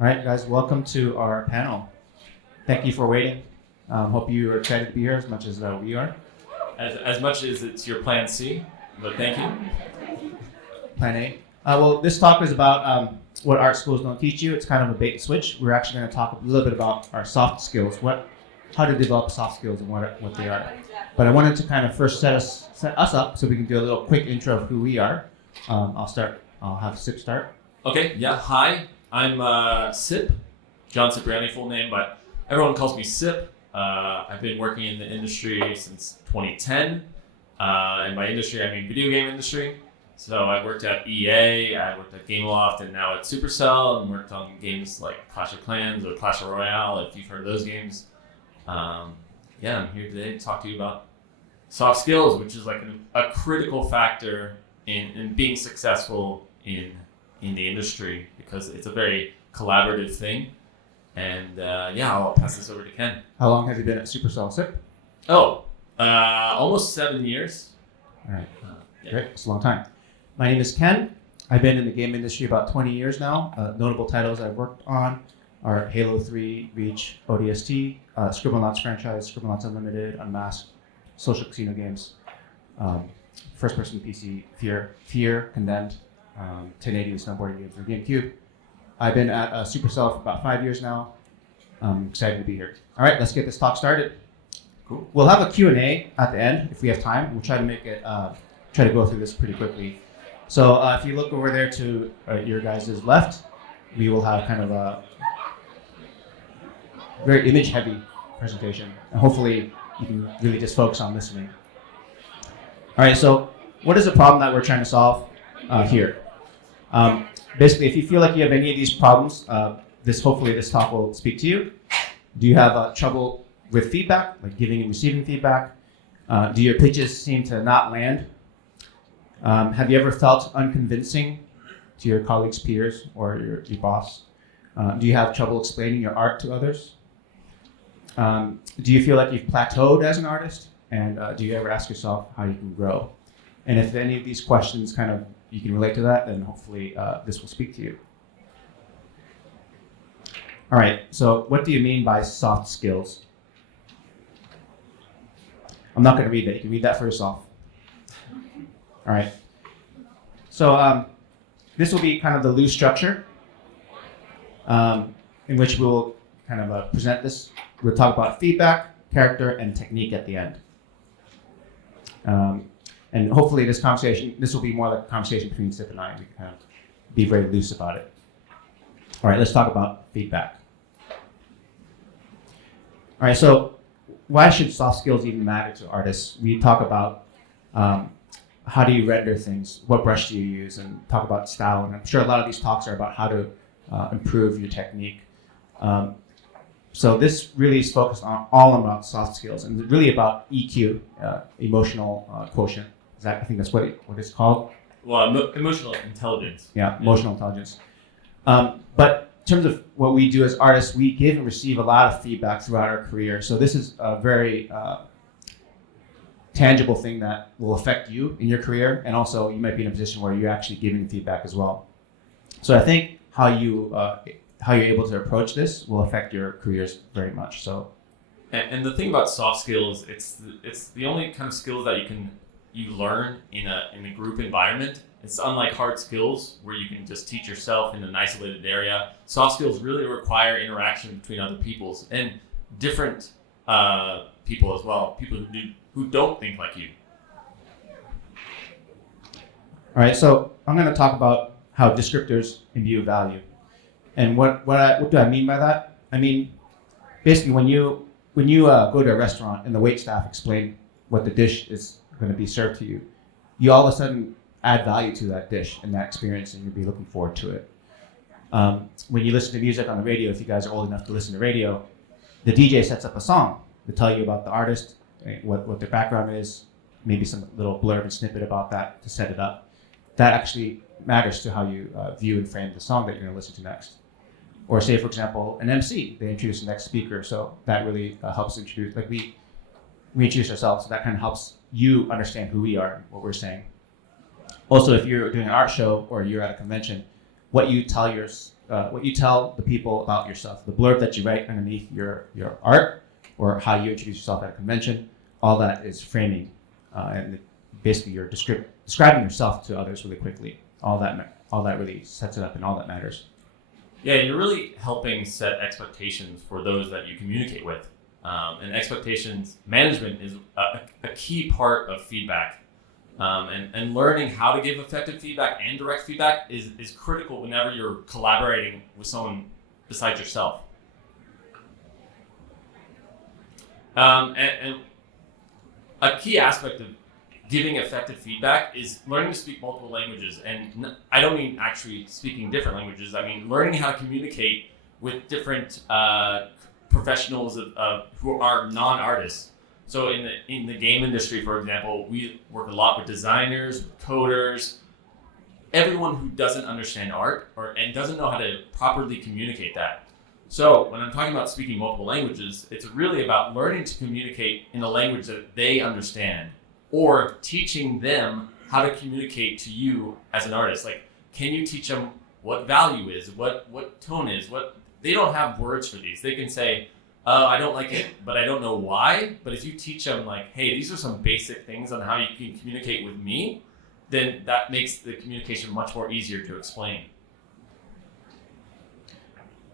All right, guys, welcome to our panel. Thank you for waiting. Hope you are excited to be here as much as we are. As much as it's your plan C, but thank you. Plan A. Well, this talk is about what art schools don't teach you. It's kind of a bait and switch. We're actually going to talk a little bit about our soft skills, how to develop soft skills and what they are. But I wanted to kind of first set us up so we can do a little quick intro of who we are. I'll start. I'll have Sip start. Okay, yeah, hi. I'm Sip, John Cipriani, full name, but everyone calls me Sip. I've been working in the industry since 2010. And by industry, I mean video game industry. So I worked at EA, I worked at Gameloft, and now at Supercell, and worked on games like Clash of Clans or Clash Royale, if you've heard of those games. I'm here today to talk to you about soft skills, which is like a critical factor in being successful in the industry, because it's a very collaborative thing. And I'll pass this over to Ken. How long have you been at Supercell, Sip? Almost 7 years. All right. Great. It's a long time. My name is Ken. I've been in the game industry about 20 years now. Notable titles I've worked on are Halo 3, Reach, ODST, Scribblenauts franchise, Scribblenauts Unlimited, Unmasked, social casino games, first-person PC, Fear, Condemned, 1080 snowboarding games for GameCube. I've been at Supercell for about 5 years now. I'm excited to be here. All right, let's get this talk started. Cool. We'll have a Q&A at the end if we have time. We'll try to make it, try to go through this pretty quickly. So if you look over there to your guys' left, we will have kind of a very image-heavy presentation. And hopefully you can really just focus on listening. All right, so what is the problem that we're trying to solve here? Basically, if you feel like you have any of these problems, hopefully this talk will speak to you. Do you have trouble with feedback, like giving and receiving feedback? Do your pitches seem to not land? Have you ever felt unconvincing to your colleagues, peers, or your boss? Do you have trouble explaining your art to others? Do you feel like you've plateaued as an artist? And do you ever ask yourself how you can grow? And if any of these questions you can relate to that, then hopefully this will speak to you. All right, so what do you mean by soft skills? I'm not going to read that. You can read that for yourself. All right. So this will be kind of the loose structure in which we'll kind of present this. We'll talk about feedback, character, and technique at the end. And hopefully this will be more like a conversation between Sip and I. We can kind of be very loose about it. All right, let's talk about feedback. All right, so why should soft skills even matter to artists? We talk about how do you render things, what brush do you use, and talk about style. And I'm sure a lot of these talks are about how to improve your technique. So this really is focused on all about soft skills, and really about EQ, emotional quotient. I think that's what it's called. Well, emotional intelligence. Yeah, emotional intelligence. But in terms of what we do as artists, we give and receive a lot of feedback throughout our career. So this is a very tangible thing that will affect you in your career, and also you might be in a position where you're actually giving feedback as well. So I think how you're able to approach this will affect your careers very much. So, and the thing about soft skills, it's the only kind of skills that you learn in a group environment. It's unlike hard skills where you can just teach yourself in an isolated area. Soft skills really require interaction between other people and different people as well. People who don't think like you. All right, so I'm going to talk about how descriptors imbue value. And what do I mean by that? I mean, basically when you go to a restaurant and the waitstaff explain what the dish is going to be served to you, you all of a sudden add value to that dish and that experience, and you'll be looking forward to it. When you listen to music on the radio, if you guys are old enough to listen to radio, the DJ sets up a song to tell you about the artist, what their background is, maybe some little blurb and snippet about that to set it up. That actually matters to how you view and frame the song that you're going to listen to next. Or say, for example, an MC, they introduce the next speaker, so that really helps introduce, like we introduce ourselves, so that kind of helps you understand who we are and what we're saying. Also, if you're doing an art show or you're at a convention, what you tell what you tell the people about yourself, the blurb that you write underneath your art, or how you introduce yourself at a convention, all that is framing, and basically you're describing yourself to others really quickly. All that really sets it up, and all that matters. Yeah, you're really helping set expectations for those that you communicate with. And expectations management is a key part of feedback. And learning how to give effective feedback and direct feedback is critical whenever you're collaborating with someone besides yourself. And a key aspect of giving effective feedback is learning to speak multiple languages. And I don't mean actually speaking different languages. I mean learning how to communicate with different professionals who are non-artists. So in the game industry, for example, we work a lot with designers, with coders, everyone who doesn't understand art and doesn't know how to properly communicate that. So when I'm talking about speaking multiple languages, it's really about learning to communicate in a language that they understand, or teaching them how to communicate to you as an artist. Like, can you teach them what value is, what tone is, they don't have words for these. They can say, I don't like it, but I don't know why. But if you teach them like, hey, these are some basic things on how you can communicate with me, then that makes the communication much more easier to explain.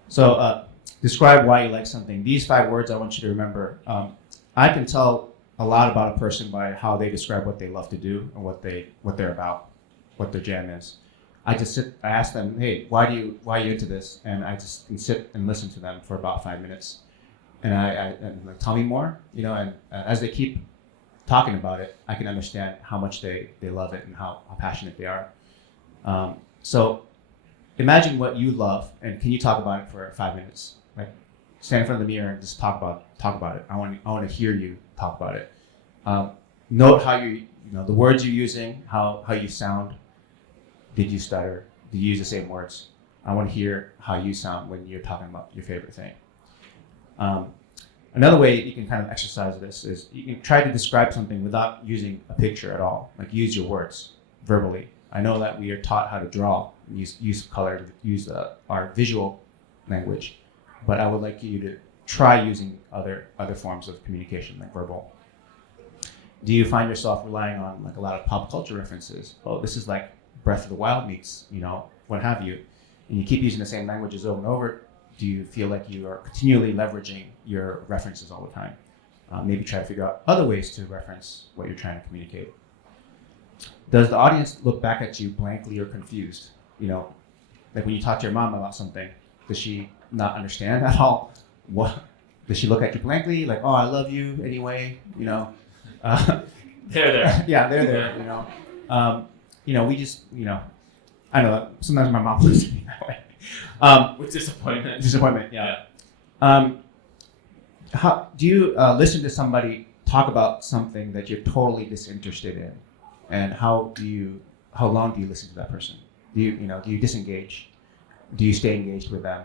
So describe why you like something. These 5 words I want you to remember. I can tell a lot about a person by how they describe what they love to do and what they're about, what their jam is. I ask them, hey, why are you into this? And I just can sit and listen to them for about 5 minutes. And and like, tell me more, and as they keep talking about it, I can understand how much they love it and how passionate they are. So imagine what you love, and can you talk about it for 5 minutes? Like, stand in front of the mirror and just talk about it. I want to hear you talk about it. Note how the words you're using, how you sound. Did you stutter? Did you use the same words? I want to hear how you sound when you're talking about your favorite thing. Another way you can kind of exercise this is you can try to describe something without using a picture at all. Like, use your words verbally. I know that we are taught how to draw, use color, use our visual language, but I would like you to try using other forms of communication, like verbal. Do you find yourself relying on like a lot of pop culture references? Oh, this is like Breath of the Wild meets, what have you, and you keep using the same languages over and over. Do you feel like you are continually leveraging your references all the time? Maybe try to figure out other ways to reference what you're trying to communicate. Does the audience look back at you blankly or confused? Like when you talk to your mom about something, does she not understand at all? What does she look at you blankly? Like, oh, I love you anyway. They're there. Yeah, they're there. We just, I know sometimes my mom looks at me that way. With disappointment. Disappointment, yeah. How do you listen to somebody talk about something that you're totally disinterested in, and how long do you listen to that person? Do you disengage? Do you stay engaged with them?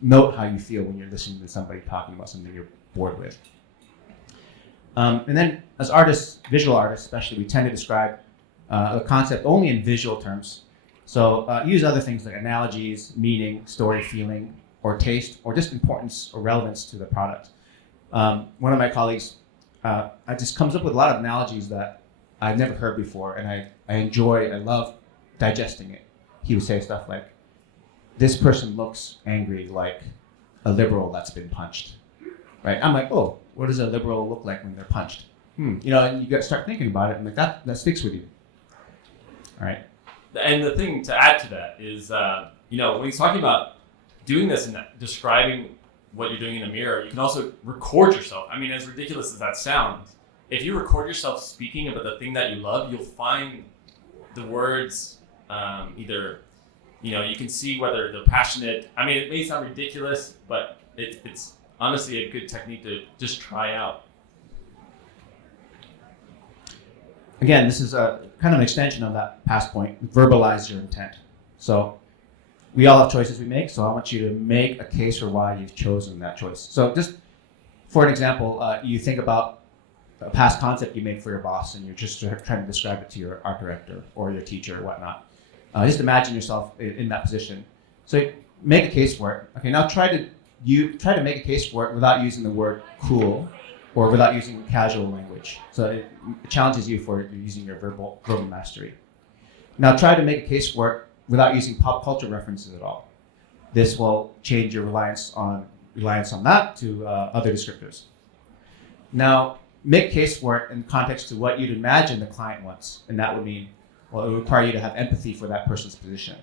Note how you feel when you're listening to somebody talking about something you're bored with. And then, as artists, visual artists especially, we tend to describe a concept only in visual terms. So use other things like analogies, meaning, story, feeling, or taste, or just importance or relevance to the product. One of my colleagues just comes up with a lot of analogies that I've never heard before, and I love digesting it. He would say stuff like, this person looks angry like a liberal that's been punched, right? I'm like, oh, what does a liberal look like when they're punched? And you got to start thinking about it, and like that sticks with you. All right. And the thing to add to that is, when he's talking about doing this and describing what you're doing in a mirror, you can also record yourself. I mean, as ridiculous as that sounds, if you record yourself speaking about the thing that you love, you'll find the words either, you can see whether they're passionate. I mean, it may sound ridiculous, but it's honestly a good technique to just try out. Again, this is a kind of an extension of that past point. Verbalize your intent. So we all have choices we make, so I want you to make a case for why you've chosen that choice. So just for an example, you think about a past concept you made for your boss, and you're just trying to describe it to your art director or your teacher or whatnot. Just imagine yourself in that position. So make a case for it. Okay, now try to make a case for it without using the word cool or without using casual language. So it challenges you for using your verbal mastery. Now try to make a case for it without using pop culture references at all. This will change your reliance on that to other descriptors. Now make a case for it in context to what you'd imagine the client wants, and that would mean, well, it would require you to have empathy for that person's position.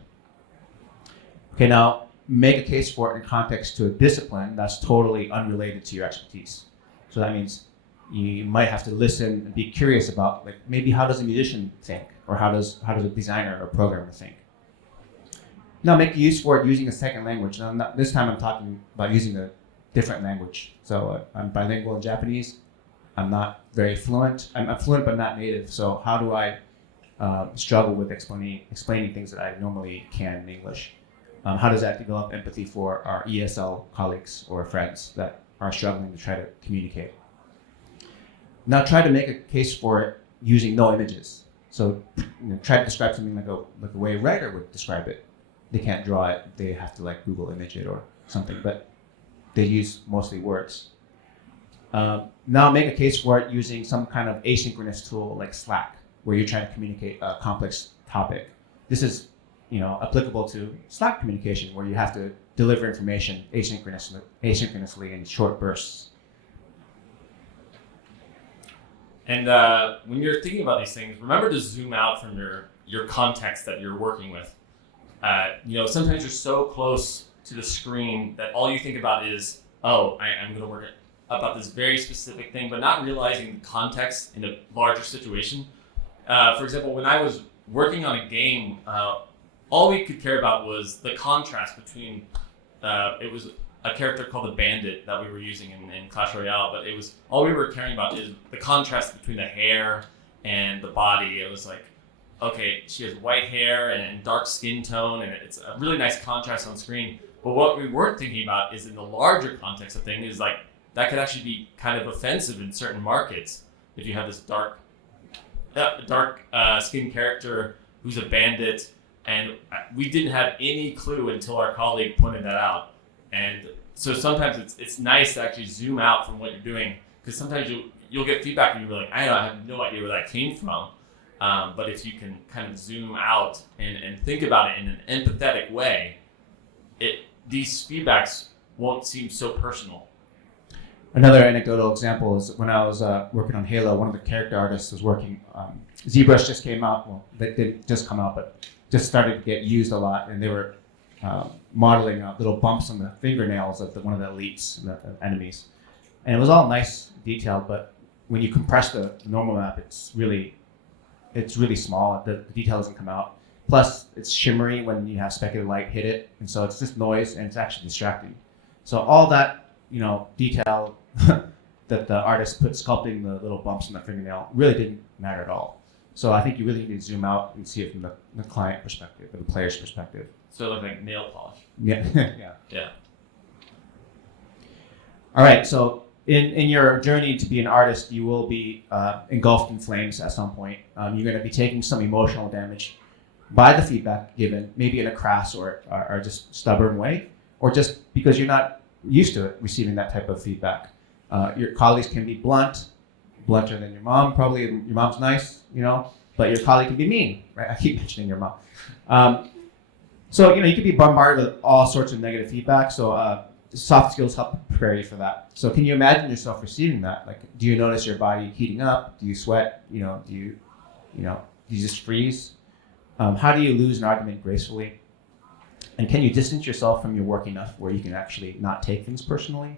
Okay, now make a case for it in context to a discipline that's totally unrelated to your expertise. So that means you might have to listen and be curious about, like, maybe how does a musician think, or how does a designer or programmer think. Now make use for it using a second language. Now, this time I'm talking about using a different language. So I'm bilingual in Japanese. I'm not very fluent. I'm fluent but not native. So how do I struggle with explaining things that I normally can in English? How does that develop empathy for our ESL colleagues or friends that are struggling to try to communicate? Now try to make a case for it using no images. So try to describe something like a way a writer would describe it. They can't draw it. They have to like Google image it or something, but they use mostly words. Now make a case for it using some kind of asynchronous tool like Slack, where you're trying to communicate a complex topic. This is applicable to Slack communication, where you have to deliver information asynchronously in short bursts. And when you're thinking about these things, remember to zoom out from your context that you're working with. Sometimes you're so close to the screen that all you think about is, I'm going to work about this very specific thing, but not realizing the context in a larger situation. For example, when I was working on a game, all we could care about was the contrast between, it was a character called the Bandit that we were using in Clash Royale, but it was, all we were caring about is the contrast between the hair and the body. It was like, okay, she has white hair and dark skin tone, and it's a really nice contrast on screen. But what we weren't thinking about is in the larger context of things, is like, that could actually be kind of offensive in certain markets. If you have this dark skin character who's a bandit, and we didn't have any clue until our colleague pointed that out. And so sometimes it's nice to actually zoom out from what you're doing, because sometimes you'll get feedback and you'll be like, I have no idea where that came from. But if you can kind of zoom out and think about it in an empathetic way, these feedbacks won't seem so personal. Another anecdotal example is when I was working on Halo, one of the character artists was working, ZBrush just came out, well, they didn't just come out, but just started to get used a lot, and they were modeling little bumps on the fingernails of one of the elites, the enemies. And it was all nice, detailed, but when you compress the normal map, it's really small. The detail doesn't come out. Plus, it's shimmery when you have specular light hit it, and so it's just noise, and it's actually distracting. So all that, detail that the artist put sculpting the little bumps in the fingernail really didn't matter at all. So I think you really need to zoom out and see it from the client perspective, or the player's perspective. So it looked like nail polish. Yeah. Yeah. All right, so in your journey to be an artist, you will be engulfed in flames at some point. You're going to be taking some emotional damage by the feedback given, maybe in a crass or just stubborn way, or just because you're not used to it, receiving that type of feedback. Your colleagues can be blunter than your mom, probably. Your mom's nice, but your colleague can be mean, right? I keep mentioning your mom. So, you could be bombarded with all sorts of negative feedback. So soft skills help prepare you for that. So can you imagine yourself receiving that? Like, do you notice your body heating up? Do you sweat? Do you just freeze? How do you lose an argument gracefully? And can you distance yourself from your work enough where you can actually not take things personally?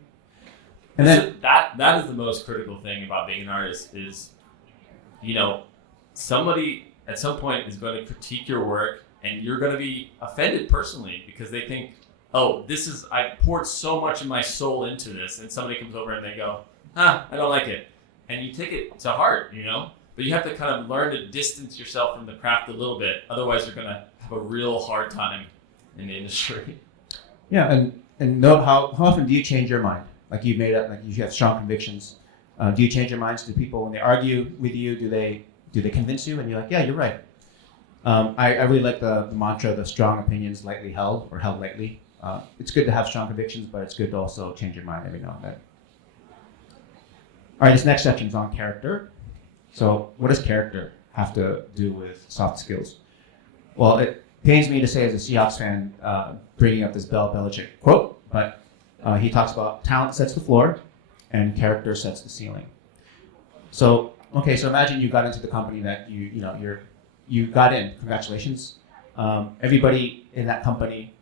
And then that is the most critical thing about being an artist is, somebody at some point is going to critique your work, and you're going to be offended personally because they think, I poured so much of my soul into this, and somebody comes over and they go, I don't like it. And you take it to heart, but you have to kind of learn to distance yourself from the craft a little bit. Otherwise, you're going to have a real hard time in the industry. Yeah, and note how often do you change your mind? Like you have strong convictions. Do you change your minds? Do people, when they argue with you, do they convince you and you're like, yeah, you're right? I really like the mantra, the strong opinions lightly held or held lightly. It's good to have strong convictions, but it's good to also change your mind every now and then. All right, this next section is on character. So what does character have to do with soft skills? Well, it pains me to say as a Seahawks fan, bringing up this Bill Belichick quote, but he talks about talent sets the floor and character sets the ceiling. So, okay, so imagine you got into the company that you got in. Congratulations. Everybody in that company,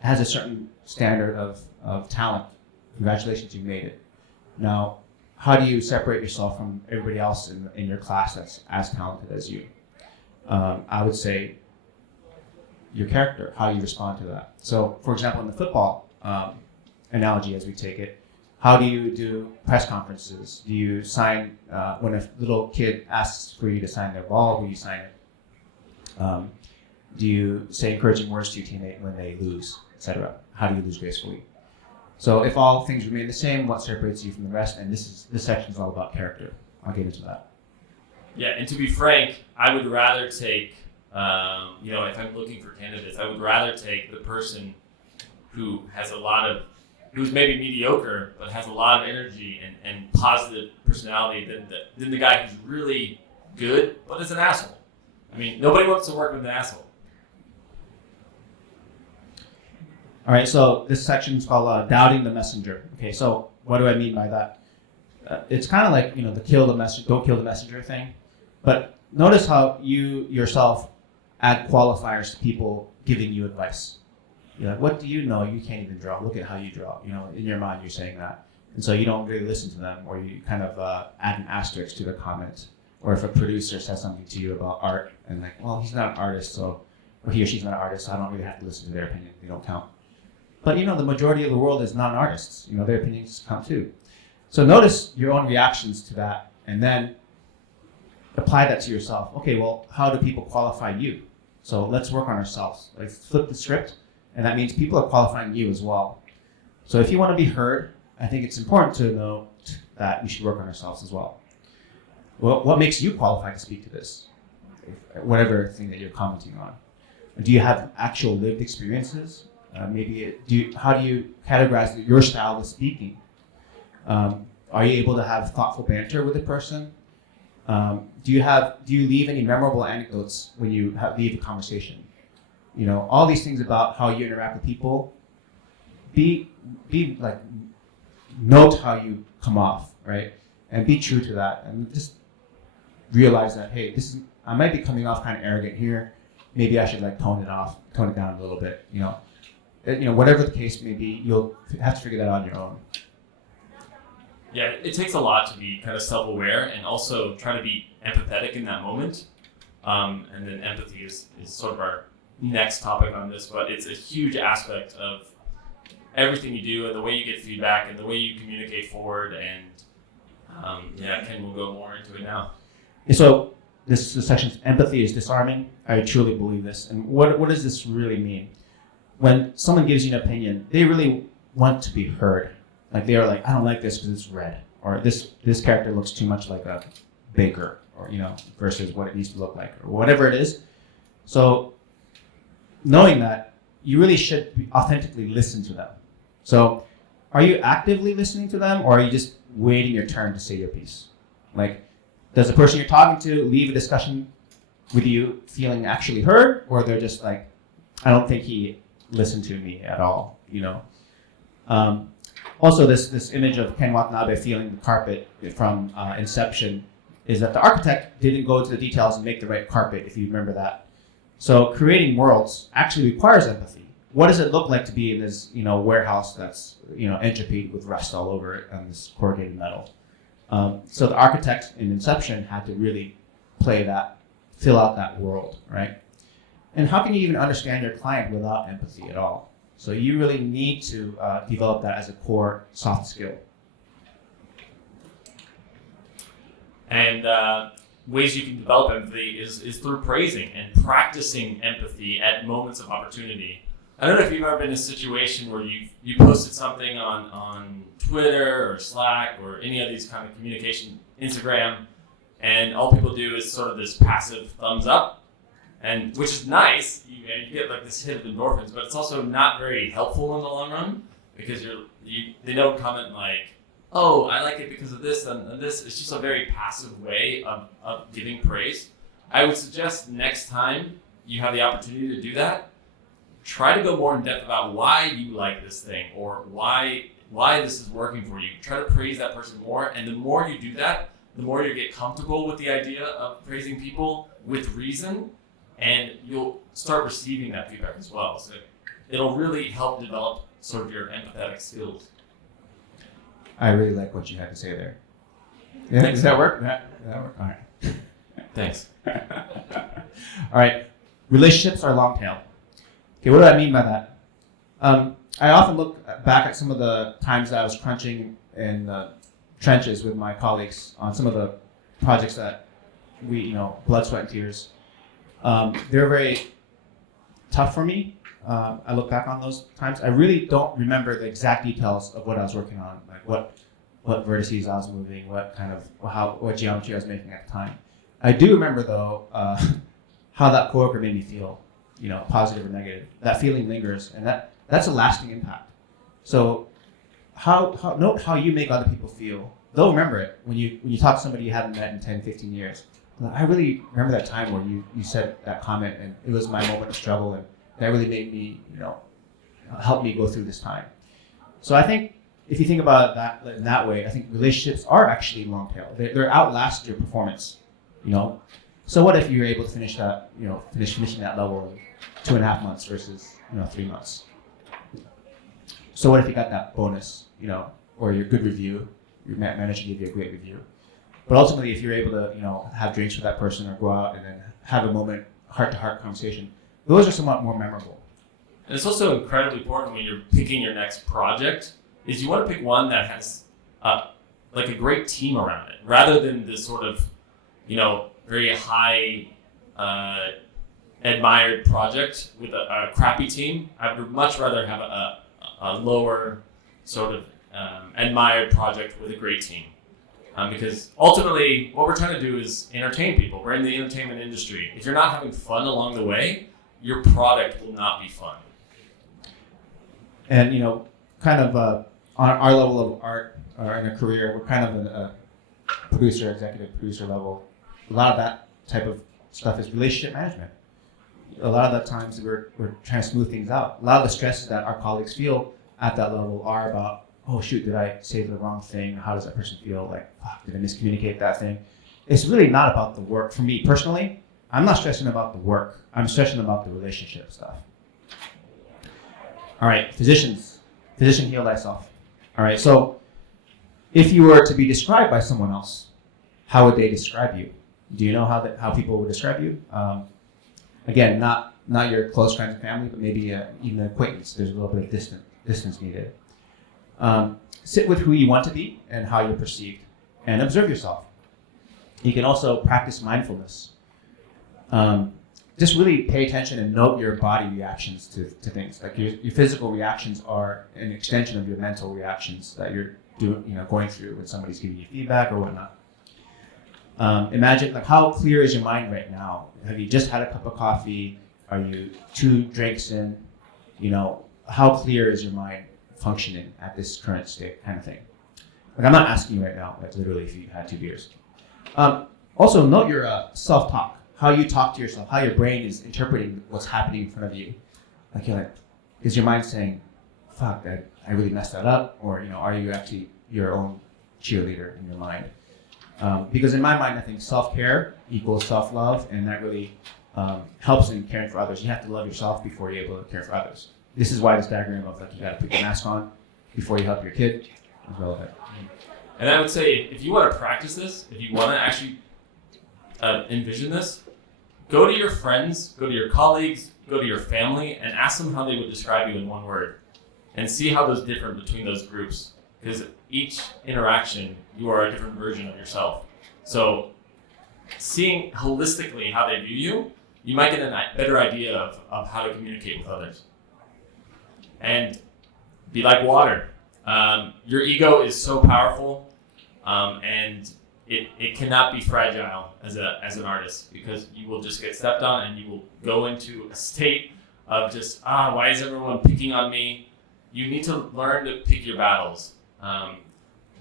has a certain standard of talent. Congratulations, you made it. Now, how do you separate yourself from everybody else in your class that's as talented as you? I would say your character, how you respond to that. So, for example, in the football analogy, as we take it, how do you do press conferences? Do you sign, when a little kid asks for you to sign their ball, will you sign it? Do you say encouraging words to your teammate when they lose, etc.? How do you lose gracefully? So if all things remain the same, what separates you from the rest? And this section is all about character. I'll get into that. Yeah, and to be frank, I would rather take, if I'm looking for candidates, I would rather take the person who's maybe mediocre, but has a lot of energy and positive personality than the guy who's really good, but is an asshole. I mean, nobody wants to work with an asshole. All right, so this section is called doubting the messenger. Okay, so what do I mean by that? It's kind of like, the don't kill the messenger thing. But notice how you yourself add qualifiers to people giving you advice. You're like, what do you know? You can't even draw. Look at how you draw. In your mind, you're saying that. And so you don't really listen to them, or you kind of add an asterisk to the comment. Or if a producer says something to you about art, and like, well, he's not an artist, or he or she's not an artist, so I don't really have to listen to their opinion. They don't count. But the majority of the world is non-artists. Their opinions count too. So notice your own reactions to that, and then apply that to yourself. Okay, well, how do people qualify you? So let's work on ourselves. Let's flip the script, and that means people are qualifying you as well. So if you want to be heard, I think it's important to know that we should work on ourselves as well. Well, what makes you qualified to speak to this? Whatever thing that you're commenting on. Do you have actual lived experiences? How do you categorize your style of speaking? Are you able to have thoughtful banter with a person? Do you leave any memorable anecdotes when you leave a conversation? All these things about how you interact with people. Be like, note how you come off, right? And be true to that, and just realize that, hey, I might be coming off kind of arrogant here. Maybe I should tone it down a little bit. Whatever the case may be, you'll have to figure that out on your own. Yeah, it takes a lot to be kind of self-aware and also try to be empathetic in that moment. And then empathy is sort of our next topic on this, but it's a huge aspect of everything you do and the way you get feedback and the way you communicate forward. And Ken will go more into it now. So this section, empathy is disarming. I truly believe this. And what does this really mean? When someone gives you an opinion, they really want to be heard. Like they are like, I don't like this because it's red, or this character looks too much like a baker, or versus what it needs to look like, or whatever it is. So knowing that, you really should authentically listen to them. So are you actively listening to them, or are you just waiting your turn to say your piece? Like, does the person you're talking to leave a discussion with you feeling actually heard, or they're just like, I don't think he listened to me at all, Also, this image of Ken Watanabe feeling the carpet from Inception is that the architect didn't go into the details and make the right carpet, if you remember that. So creating worlds actually requires empathy. What does it look like to be in this, warehouse that's, entropied with rust all over it on this corrugated metal? So the architect in Inception had to really fill out that world, right? And how can you even understand your client without empathy at all? So you really need to develop that as a core soft skill. And ways you can develop empathy is through praising and practicing empathy at moments of opportunity. I don't know if you've ever been in a situation where you posted something on Twitter or Slack or any of these kind of communication, Instagram, and all people do is sort of this passive thumbs up, and which is nice. You get like this hit of endorphins, but it's also not very helpful in the long run because they don't comment like, oh, I like it because of this and this. It's just a very passive way of giving praise. I would suggest next time you have the opportunity to do that, try to go more in depth about why you like this thing or why this is working for you. Try to praise that person more, and the more you do that, the more you get comfortable with the idea of praising people with reason, and you'll start receiving that feedback as well. So it'll really help develop sort of your empathetic skills. I really like what you had to say there. Yeah, does that work? That work? All right. Thanks. All right. Relationships are long tail. Okay, what do I mean by that? I often look back at some of the times that I was crunching in the trenches with my colleagues on some of the projects that we, blood, sweat, and tears. They're very tough for me. I look back on those times. I really don't remember the exact details of what I was working on, like what vertices I was moving, what geometry I was making at the time. I do remember though how that coworker made me feel, positive or negative. That feeling lingers, and that's a lasting impact. So note how you make other people feel. They'll remember it when you talk to somebody you haven't met in 10, 15 years. I really remember that time where you said that comment, and it was my moment of struggle, and that really made me, help me go through this time. So I think if you think about that in that way, I think relationships are actually long tail. They're outlast your performance, So what if you're able to finish that, finishing that level in 2.5 months versus 3 months? So what if you got that bonus, or your good review, your manager gave you a great review? But ultimately, if you're able to, have drinks with that person or go out and then have a moment, heart-to-heart conversation, those are somewhat more memorable. And it's also incredibly important when you're picking your next project is you want to pick one that has like a great team around it, rather than this sort of, very high admired project with a crappy team. I would much rather have a lower sort of admired project with a great team. Because ultimately, what we're trying to do is entertain people. We're in the entertainment industry. If you're not having fun along the way, your product will not be fun. And, kind of on our level of art or in a career, we're kind of a executive producer level. A lot of that type of stuff is relationship management. A lot of the times we're trying to smooth things out. A lot of the stresses that our colleagues feel at that level are about, oh shoot, did I say the wrong thing? How does that person feel? Like, fuck, did I miscommunicate that thing? It's really not about the work. For me personally, I'm not stressing about the work. I'm stressing about the relationship stuff. All right, physician, heal thyself. All right, so if you were to be described by someone else, how would they describe you? Do you know how people would describe you? Again, not your close friends and family, but maybe even an acquaintance. There's a little bit of distance needed. Sit with who you want to be and how you're perceived, and observe yourself. You can also practice mindfulness. Just really pay attention and note your body reactions to things. Like your physical reactions are an extension of your mental reactions that you're going through when somebody's giving you feedback or whatnot. Imagine how clear is your mind right now? Have you just had a cup of coffee? Are you 2 drinks in? How clear is your mind functioning at this current state, kind of thing. I'm not asking you right now, literally if you had 2 beers. Also, note your self-talk, how you talk to yourself, how your brain is interpreting what's happening in front of you. Is your mind saying, fuck, I really messed that up? Or, are you actually your own cheerleader in your mind? Because in my mind, I think self-care equals self-love, and that really helps in caring for others. You have to love yourself before you're able to care for others. This is why this diagram of you got to put your mask on before you help your kid is relevant. And I would say, if you want to practice this, if you want to actually envision this, go to your friends, go to your colleagues, go to your family, and ask them how they would describe you in one word, and see how those differ between those groups. Because each interaction, you are a different version of yourself. So seeing holistically how they view you, you might get a better idea of how to communicate with others. And be like water. Your ego is so powerful, and it cannot be fragile as an artist, because you will just get stepped on and you will go into a state of just, why is everyone picking on me? You need to learn to pick your battles.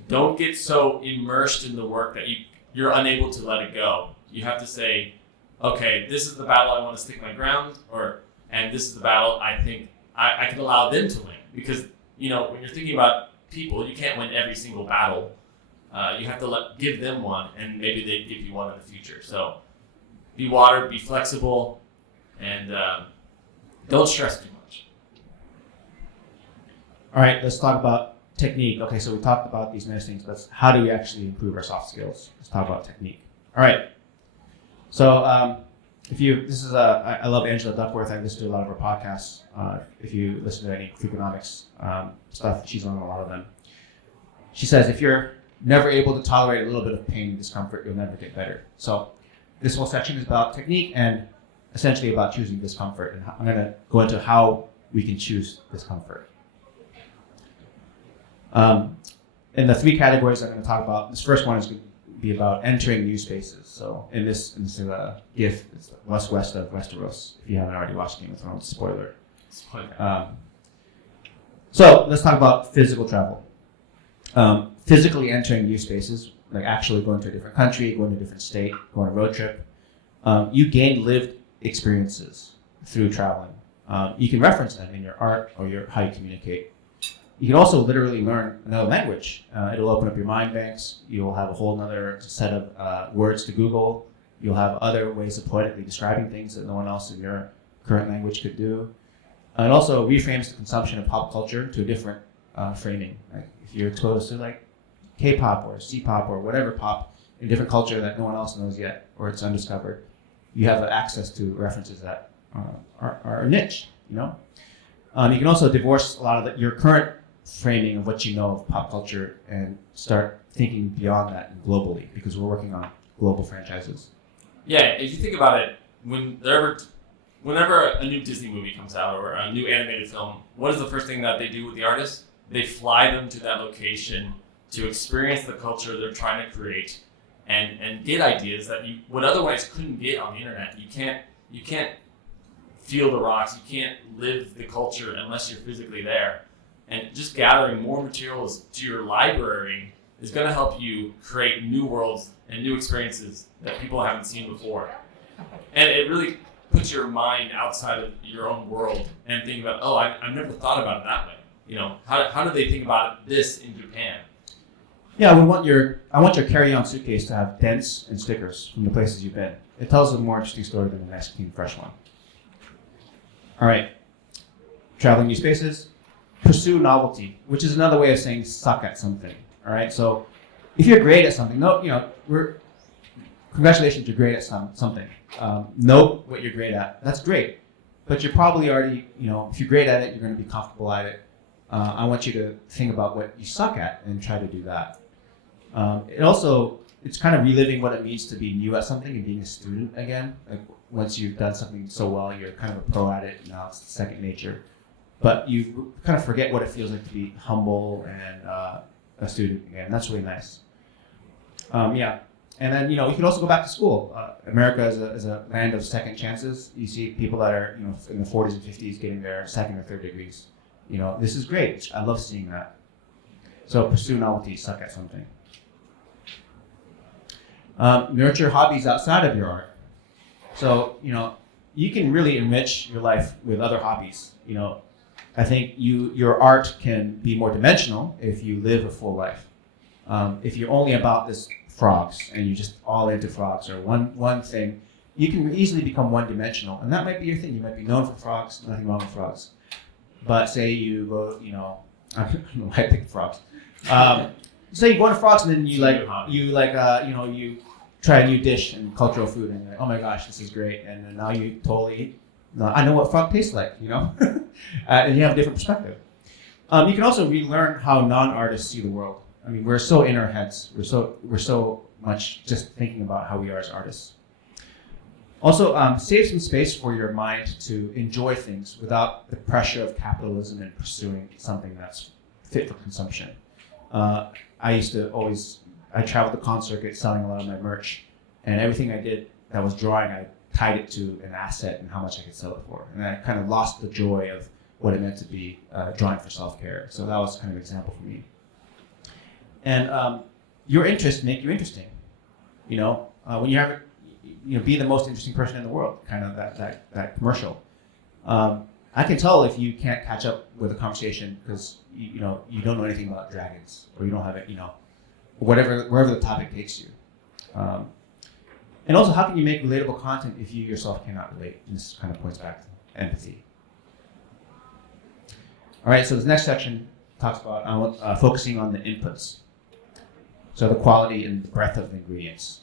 Don't get so immersed in the work that you're unable to let it go. You have to say, okay, this is the battle I want to stick my ground, and this is the battle I think I can allow them to win. Because, when you're thinking about people, you can't win every single battle. You have to give them one, and maybe they give you one in the future. So be water, be flexible, and don't stress too much. All right, let's talk about technique. Okay, so we talked about these nice things, but how do we actually improve our soft skills? Let's talk about technique. All right. So I love Angela Duckworth. I listen to a lot of her podcasts. If you listen to any Freakonomics stuff, she's on a lot of them. She says, if you're never able to tolerate a little bit of pain and discomfort, you'll never get better. So this whole section is about technique and essentially about choosing discomfort. And I'm going to go into how we can choose discomfort. In the three categories I'm going to talk about, this first one is going to be about entering new spaces. So in this GIF, it's west of Westeros. If you haven't already watched Game of Thrones, spoiler. So let's talk about physical travel. Physically entering new spaces, like actually going to a different country, going to a different state, going on a road trip. You gain lived experiences through traveling. You can reference them in your art or how you communicate. You can also literally learn another language. It'll open up your mind banks. You'll have a whole other set of words to Google. You'll have other ways of poetically describing things that no one else in your current language could do. It also reframes the consumption of pop culture to a different framing. Like if you're exposed to like K-pop or C-pop or whatever pop in a different culture that no one else knows yet, or it's undiscovered, you have access to references that are niche. You can also divorce a lot of your current framing of what you know of pop culture and start thinking beyond that and globally, because we're working on global franchises. Yeah, if you think about it, whenever a new Disney movie comes out or a new animated film, what is the first thing that they do with the artists? They fly them to that location to experience the culture they're trying to create and get ideas that you would otherwise couldn't get on the internet. You can't feel the rocks, you can't live the culture unless you're physically there. And just gathering more materials to your library is going to help you create new worlds and new experiences that people haven't seen before. And it really puts your mind outside of your own world and think about, I've never thought about it that way. How do they think about this in Japan? Yeah, I want your carry-on suitcase to have dents and stickers from the places you've been. It tells a more interesting story than the nice, clean, fresh one. All right, traveling new spaces. Pursue novelty, which is another way of saying suck at something. All right, so if you're great at something, congratulations, you're great at something. Know what you're great at. That's great, but you're probably already, if you're great at it, you're going to be comfortable at it. I want you to think about what you suck at and try to do that. It's kind of reliving what it means to be new at something and being a student again. Like once you've done something so well, you're kind of a pro at it. Now it's second nature. But you kind of forget what it feels like to be humble and a student again. That's really nice. And then you can also go back to school. America is a land of second chances. You see people that are in the 40s and 50s getting their second or third degrees. This is great. I love seeing that. So pursue novelty, suck at something. Nurture hobbies outside of your art. So you can really enrich your life with other hobbies. I think your art can be more dimensional if you live a full life. If you're only about this frogs and you're just all into frogs or one thing, you can easily become one-dimensional, and that might be your thing. You might be known for frogs, nothing wrong with frogs. But say you go, I don't know why I picked frogs. Say you go into frogs and then you try a new dish and cultural food and you're like, oh my gosh, this is great, and then now you totally. No, I know what frog tastes like, and you have a different perspective. You can also relearn how non-artists see the world. I mean, we're so in our heads. We're so much just thinking about how we are as artists. Also, save some space for your mind to enjoy things without the pressure of capitalism and pursuing something that's fit for consumption. I I traveled the con circuit selling a lot of my merch, and everything I did that was drawing, I tied it to an asset and how much I could sell it for. And I kind of lost the joy of what it meant to be drawing for self-care. So that was kind of an example for me. And your interests make you interesting. When you have, be the most interesting person in the world, kind of that commercial. I can tell if you can't catch up with a conversation because you don't know anything about dragons, or you don't have it, wherever the topic takes you. And also, how can you make relatable content if you yourself cannot relate? And this kind of points back to empathy. All right, so this next section talks about focusing on the inputs. So the quality and the breadth of the ingredients.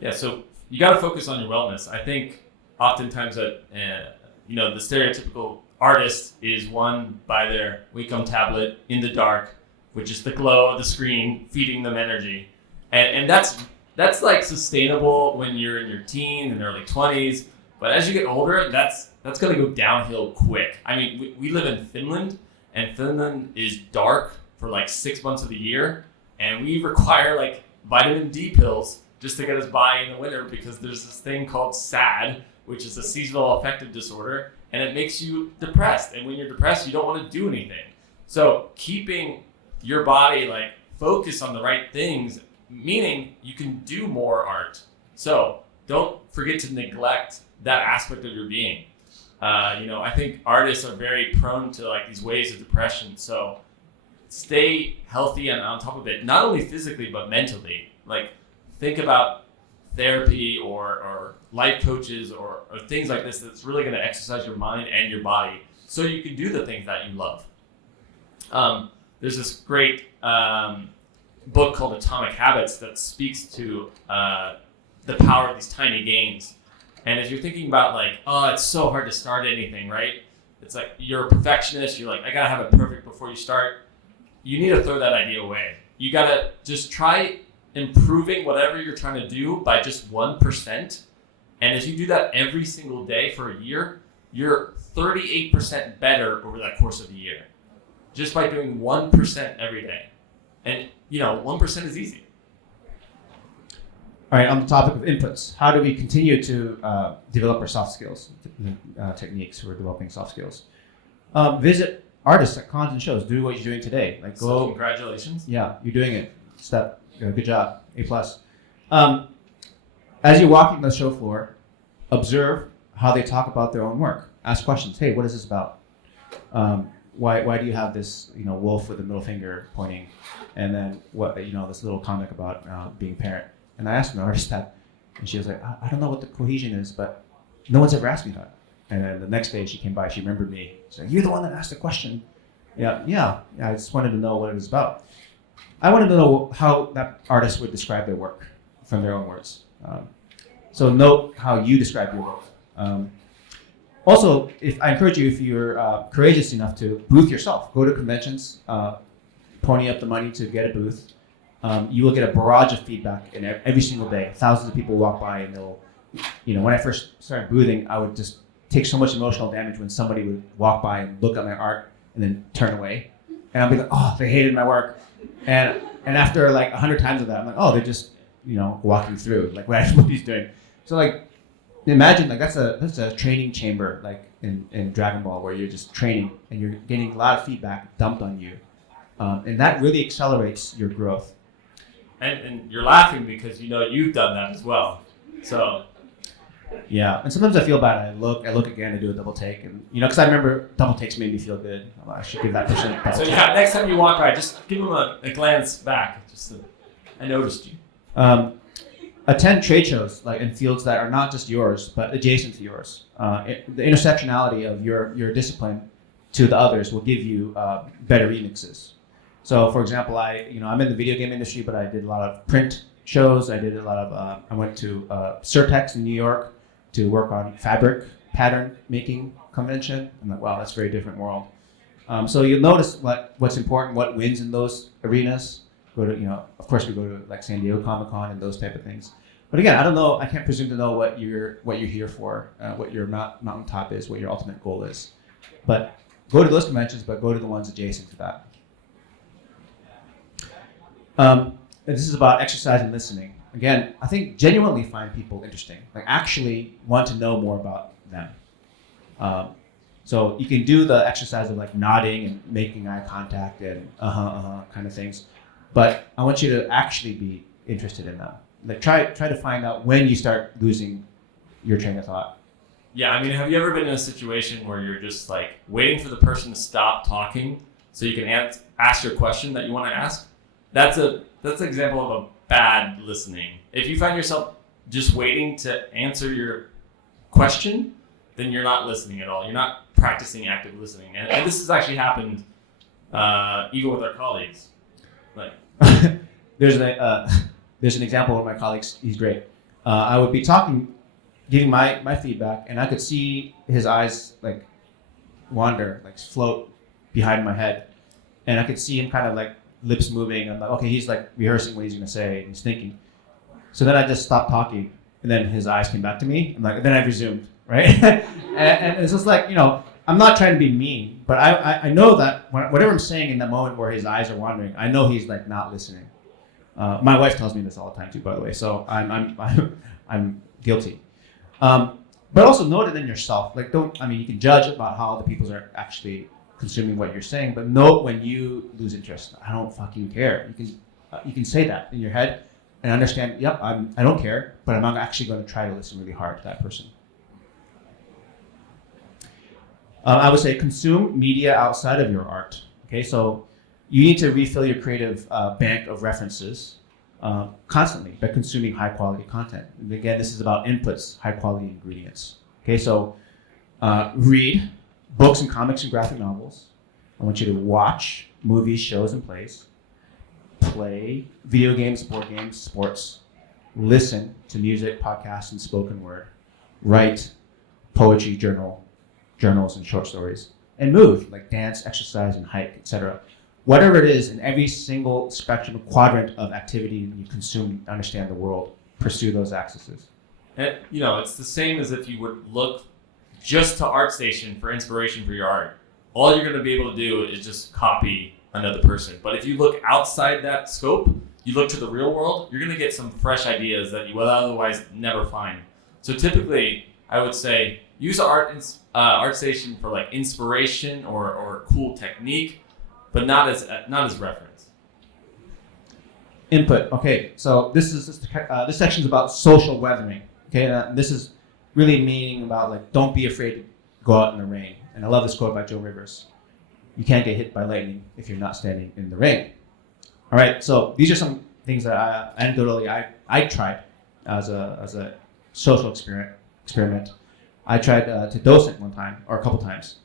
Yeah, so you got to focus on your wellness. I think oftentimes that the stereotypical artist is one by their Wacom tablet in the dark, with just the glow of the screen feeding them energy, and that's like sustainable when you're in your teens and early 20s. But as you get older, that's going to go downhill quick. I mean, we live in Finland, and Finland is dark for like 6 months of the year, and we require like vitamin D pills just to get us by in the winter because there's this thing called SAD, which is a seasonal affective disorder, and it makes you depressed. And when you're depressed, you don't want to do anything. So keeping your body like focused on the right things, meaning you can do more art. So don't forget to neglect that aspect of your being. I think artists are very prone to like these waves of depression. So stay healthy and on top of it, not only physically, but mentally. Like think about therapy or life coaches or things like this that's really going to exercise your mind and your body so you can do the things that you love. There's this great book called Atomic Habits that speaks to the power of these tiny gains. And if you're thinking about like, oh, it's so hard to start anything, right? It's like you're a perfectionist. You're like, I got to have it perfect before you start. You need to throw that idea away. You got to just try improving whatever you're trying to do by just 1%. And if you do that every single day for a year, you're 38% better over that course of a year. Just by doing 1% every day. And 1% is easy. All right, on the topic of inputs, how do we continue to develop our soft skills techniques for developing soft skills? Visit artists at cons and shows. Do what you're doing today. Like So congratulations. Yeah, you're doing it. Good job. A+. As you're walking the show floor, observe how they talk about their own work. Ask questions. Hey, what is this about? Why do you have this wolf with the middle finger pointing, and then what this little comic about being a parent? And I asked an artist that, and she was like, I don't know what the cohesion is, but no one's ever asked me that. And then the next day she came by, she remembered me. She's like, you're the one that asked the question. Yeah. I just wanted to know what it was about. I wanted to know how that artist would describe their work from their own words. So note how you describe your work. Also, I encourage you, if you're courageous enough to booth yourself, go to conventions, pony up the money to get a booth. You will get a barrage of feedback in every single day. Thousands of people walk by and they'll, when I first started boothing, I would just take so much emotional damage when somebody would walk by and look at my art and then turn away. And I'd be like, oh, they hated my work. And after like 100 times of that, I'm like, oh, they're just, walking through, like what he's doing. So like, imagine like that's a training chamber like in Dragon Ball where you're just training and you're getting a lot of feedback dumped on you. And that really accelerates your growth. And you're laughing because you've done that as well. So yeah, and sometimes I feel bad. I look again, I do a double take, and because I remember double takes made me feel good. I should give that person a double So take. yeah, next time you walk by, just give them a glance back. I noticed you. Attend trade shows like in fields that are not just yours but adjacent to yours. The intersectionality of your discipline to the others will give you better remixes. So, for example, I'm in the video game industry, but I did a lot of print shows. I went to Surtex in New York to work on fabric pattern making convention. I'm like, wow, that's a very different world. So you'll notice what's important, what wins in those arenas. Of course, we go to like San Diego Comic-Con and those type of things. But again, I don't know. I can't presume to know what you're here for, what your mountaintop is, what your ultimate goal is. But go to those conventions, but go to the ones adjacent to that. this is about exercising listening. Again, I think genuinely find people interesting, like actually want to know more about them. So you can do the exercise of like nodding and making eye contact and kind of things, but I want you to actually be interested in them. Like try to find out when you start losing your train of thought. Yeah, I mean, have you ever been in a situation where you're just like waiting for the person to stop talking so you can ask your question that you want to ask? That's an example of a bad listening. If you find yourself just waiting to answer your question, then you're not listening at all. You're not practicing active listening. And this has actually happened even with our colleagues. Like, there's an example of one of my colleagues. He's great. I would be talking, giving my feedback, and I could see his eyes like wander, like float behind my head, and I could see him kind of like lips moving. I'm like, okay, he's like rehearsing what he's gonna say, and he's thinking. So then I just stopped talking, and then his eyes came back to me. I'm like, then I resumed, right? and it's just like, I'm not trying to be mean, but I know that whatever I'm saying in that moment where his eyes are wandering, I know he's like not listening. My wife tells me this all the time too, by the way. So I'm guilty. But also note it in yourself. Like you can judge about how the people are actually consuming what you're saying, but note when you lose interest. I don't fucking care. You can say that in your head and understand. Yep, I don't care, but I'm not actually going to try to listen really hard to that person. I would say consume media outside of your art. Okay, so you need to refill your creative bank of references constantly by consuming high quality content. And again, this is about inputs, high quality ingredients. Okay, so read books and comics and graphic novels. I want you to watch movies, shows, and plays. Play video games, board games, sports. Listen to music, podcasts, and spoken word. Write poetry, journals, and short stories. And move, like dance, exercise, and hike, etc. Whatever it is, in every single spectrum, quadrant of activity you consume, understand the world, pursue those axes. And it's the same as if you would look just to ArtStation for inspiration for your art. All you're going to be able to do is just copy another person. But if you look outside that scope, you look to the real world, you're going to get some fresh ideas that you would otherwise never find. So typically, I would say use ArtStation for like inspiration or cool technique, but not as reference. Input. Okay, so this section is about social weathering. Okay, this is really meaning about like don't be afraid to go out in the rain. And I love this quote by Joe Rivers. You can't get hit by lightning if you're not standing in the rain. All right, so these are some things that anecdotally I tried as a social experiment. I tried to docent one time or a couple times.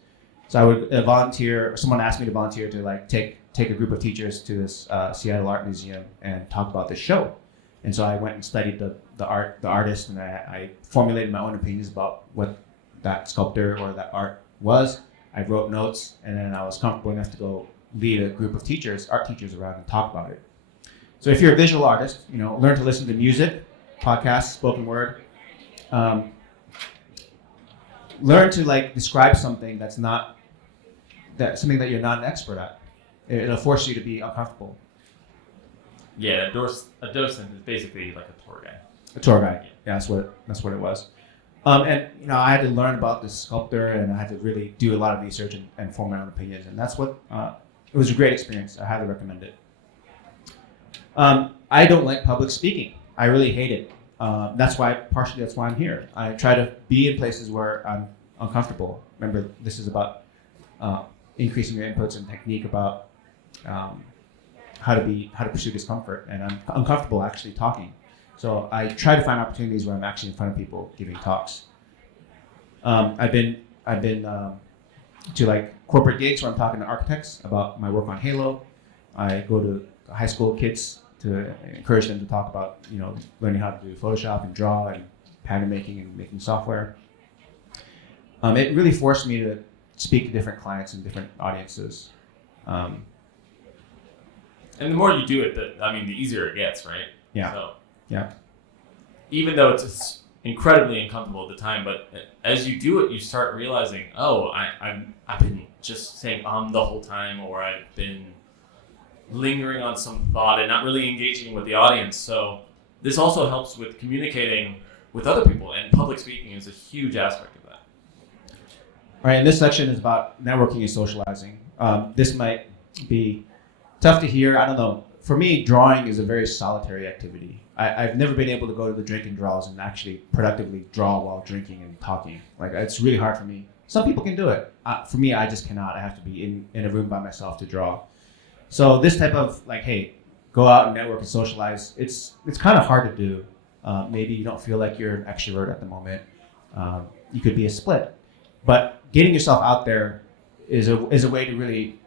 So I would volunteer, or someone asked me to volunteer to like take a group of teachers to this Seattle Art Museum and talk about this show. And so I went and studied the artist, and I formulated my own opinions about what that sculptor or that art was. I wrote notes, and then I was comfortable enough to go lead a group of art teachers around and talk about it. So if you're a visual artist, learn to listen to music, podcasts, spoken word. Learn to like describe something something that you're not an expert at. It'll force you to be uncomfortable. Yeah, a docent is basically like a tour guide. A tour guide. Yeah, that's what it was. And I had to learn about this sculptor, and I had to really do a lot of research and form my own opinions. And that's what it was a great experience. I highly recommend it. I don't like public speaking. I really hate it. That's why I'm here. I try to be in places where I'm uncomfortable. Remember, this is about increasing your inputs and technique about how to pursue discomfort. And I'm uncomfortable actually talking. So I try to find opportunities where I'm actually in front of people giving talks. I've been to like corporate gigs where I'm talking to architects about my work on Halo. I go to high school kids to encourage them to talk about learning how to do Photoshop and draw and pattern making and making software. It really forced me to speak to different clients and different audiences. And the more you do it, the easier it gets, right? Yeah. So, yeah. Even though it's incredibly uncomfortable at the time, but as you do it, you start realizing, oh, I've been just saying the whole time, or I've been lingering on some thought and not really engaging with the audience. So this also helps with communicating with other people, and public speaking is a huge aspect of that. All right, and this section is about networking and socializing. This might be tough to hear. I don't know. For me, drawing is a very solitary activity. I've never been able to go to the drinking draws and actually productively draw while drinking and talking. Like, it's really hard for me. Some people can do it. For me, I just cannot. I have to be in a room by myself to draw. So this type of like, hey, go out and network and socialize. It's kind of hard to do. Maybe you don't feel like you're an extrovert at the moment. You could be a split. But getting yourself out there is a way to really,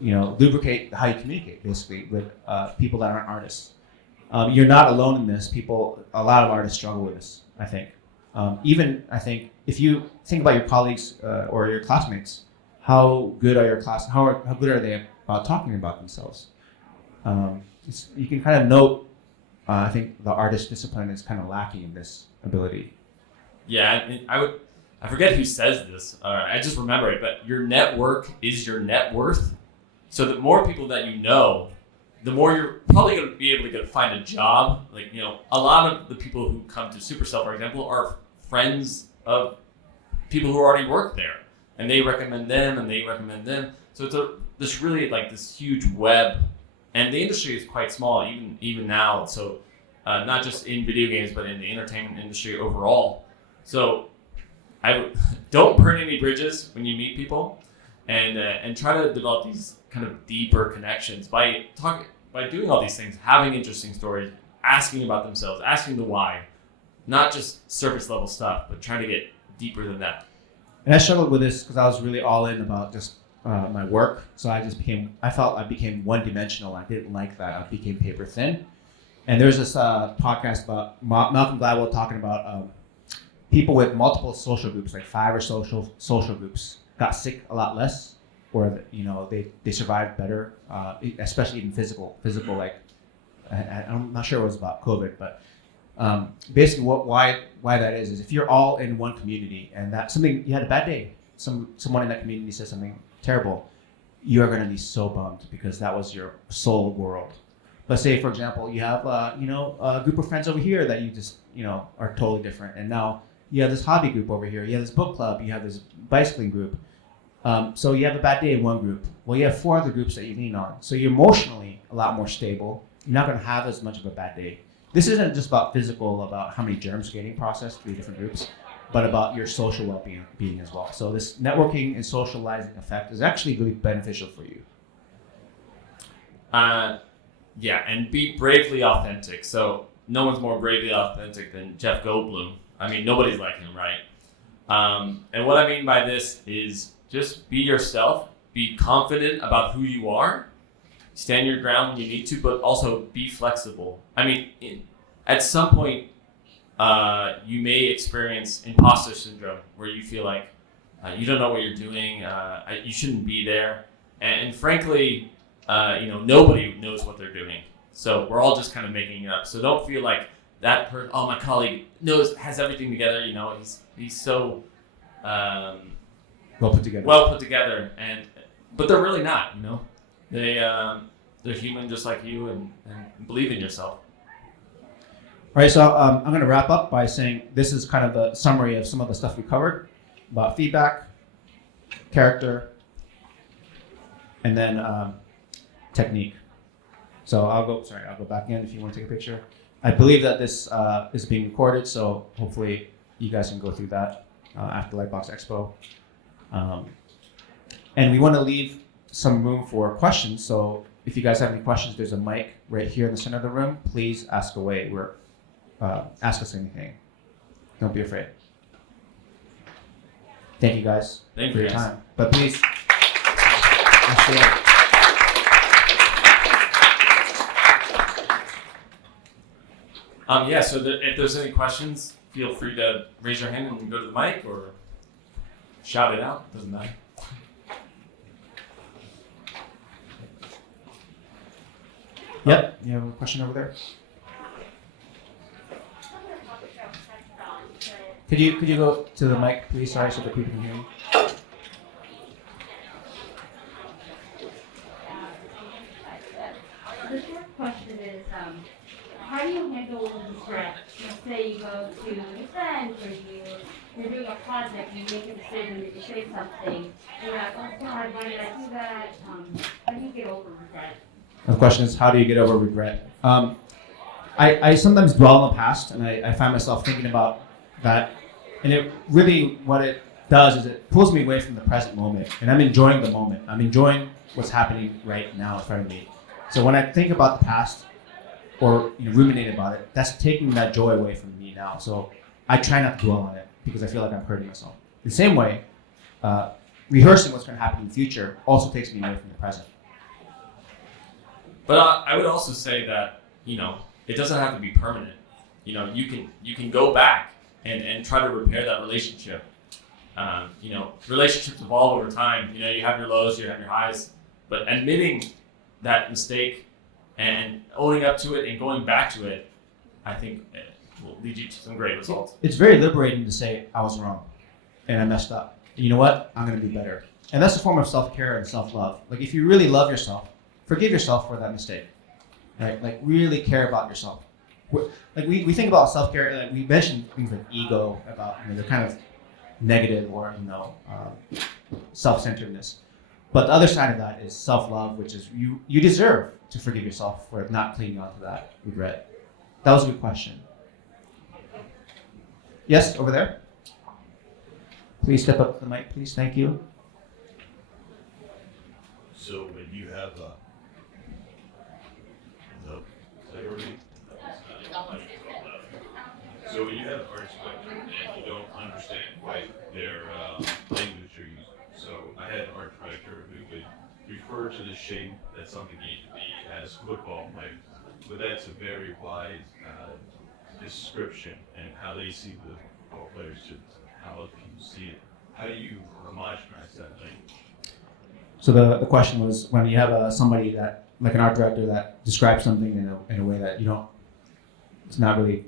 lubricate how you communicate, basically, with people that aren't artists. You're not alone in this. A lot of artists struggle with this, I think. I think if you think about your colleagues or your classmates, how good are how good are they about talking about themselves? You can kind of note, I think the artist discipline is kind of lacking in this ability. Yeah, I forget who says this. I just remember it, but your network is your net worth. So the more people that you know, the more you're probably going to be able to find a job. Like, a lot of the people who come to Supercell, for example, are friends of people who already work there, and they recommend them, and they recommend them. So it's this really like this huge web, and the industry is quite small even now. So not just in video games, but in the entertainment industry overall. So don't burn any bridges when you meet people, and try to develop these kind of deeper connections by doing all these things, having interesting stories, asking about themselves, asking the why, not just surface level stuff, but trying to get deeper than that. And I struggled with this because I was really all in about just my work. So I felt I became one dimensional. I didn't like that. I became paper thin. And there's this podcast about Malcolm Gladwell talking about people with multiple social groups, like 5 or social groups, got sick a lot less, or they survived better, especially even physical. Like I'm not sure it was about COVID, but basically why that is if you're all in one community and that something you had a bad day, someone in that community says something terrible, you are going to be so bummed because that was your soul world. But say, for example, you have a group of friends over here that you just are totally different, and now you have this hobby group over here, you have this book club, you have this bicycling group. So you have a bad day in one group. Well, you have 4 other groups that you lean on. So you're emotionally a lot more stable. You're not going to have as much of a bad day. This isn't just about physical, about how many germs getting processed through different groups, but about your social well-being as well. So this networking and socializing effect is actually really beneficial for you. Yeah, and be bravely authentic. So no one's more bravely authentic than Jeff Goldblum. I mean, nobody's like him, right? And what I mean by this is just be yourself, be confident about who you are, stand your ground when you need to, but also be flexible. I mean, at some point, you may experience imposter syndrome where you feel like you don't know what you're doing, you shouldn't be there. And frankly, nobody knows what they're doing. So we're all just kind of making it up. So don't feel like that person, my colleague has everything together, he's so well put together, but they're really not, they're human just like you, and believe in yourself. All right, so I'm going to wrap up by saying this is kind of the summary of some of the stuff we covered about feedback, character, and then technique. So I'll go back in if you want to take a picture. I believe that this is being recorded, so hopefully you guys can go through that after LightBox Expo. And we want to leave some room for questions, so if you guys have any questions, there's a mic right here in the center of the room. Please ask away. Ask us anything. Don't be afraid. Thank you guys for your time. But please, so if there's any questions, feel free to raise your hand and go to the mic or shout it out. Doesn't matter. Yep, you have a question over there? Could you go to the mic, please? Sorry, so that people can hear you. how do you handle regret? Let's say you go to an event or you're doing a project, you make a decision, you say something, and you're like, oh God, why did I do that? How do you get over regret? The question is, how do you get over regret? I sometimes dwell on the past, and I find myself thinking about that. And it really, what it does is it pulls me away from the present moment. And I'm enjoying the moment. I'm enjoying what's happening right now in front of me. So when I think about the past or ruminate about it, that's taking that joy away from me now. So I try not to dwell on it because I feel like I'm hurting myself. The same way, rehearsing what's going to happen in the future also takes me away from the present. But I would also say that, it doesn't have to be permanent. You can go back and try to repair that relationship. Relationships evolve over time. You have your lows, you have your highs, but admitting that mistake and owning up to it and going back to it, I think will lead you to some great results. It's very liberating to say, I was wrong and I messed up. And you know what? I'm going to be better. And that's a form of self-care and self-love. Like if you really love yourself, forgive yourself for that mistake. Right? Like really care about yourself. Like we think about self-care, like we mentioned things like ego, about they're kind of negative or self-centeredness. But the other side of that is self-love, which is you deserve to forgive yourself for not clinging on to that regret. That was a good question. Yes, over there. Please step up to the mic, please. Thank you. So when you have So when you have art spectrum and you don't understand quite their language they're using. So I had an art director who would refer to the shape that something needed to be as football players. But that's a very wide description and how they see the football players to how other people see it. How do you homogenize that thing? So the question was, when you have somebody that, like an art director, that describes something in a way that it's not really,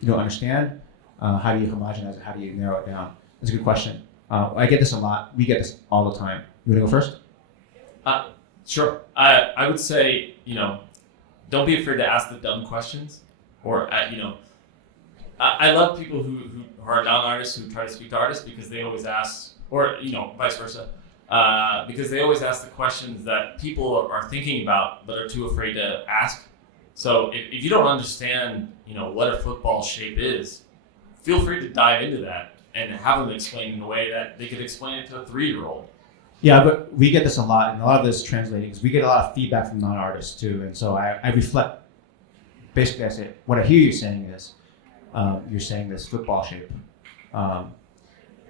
you don't understand, how do you homogenize it? How do you narrow it down? That's a good question. I get this a lot. We get this all the time. You want to go first? Sure. I would say, don't be afraid to ask the dumb questions. Or, I love people who are non-artists who try to speak to artists because they always ask, or, vice versa. Because they always ask the questions that people are thinking about but are too afraid to ask. So if you don't understand, what a football shape is, feel free to dive into that and have them explain in a way that they could explain it to a 3-year-old. Yeah, but we get this a lot, and a lot of this translating because we get a lot of feedback from non-artists too, and so I reflect. Basically, I say what I hear you saying is, you're saying this football shape.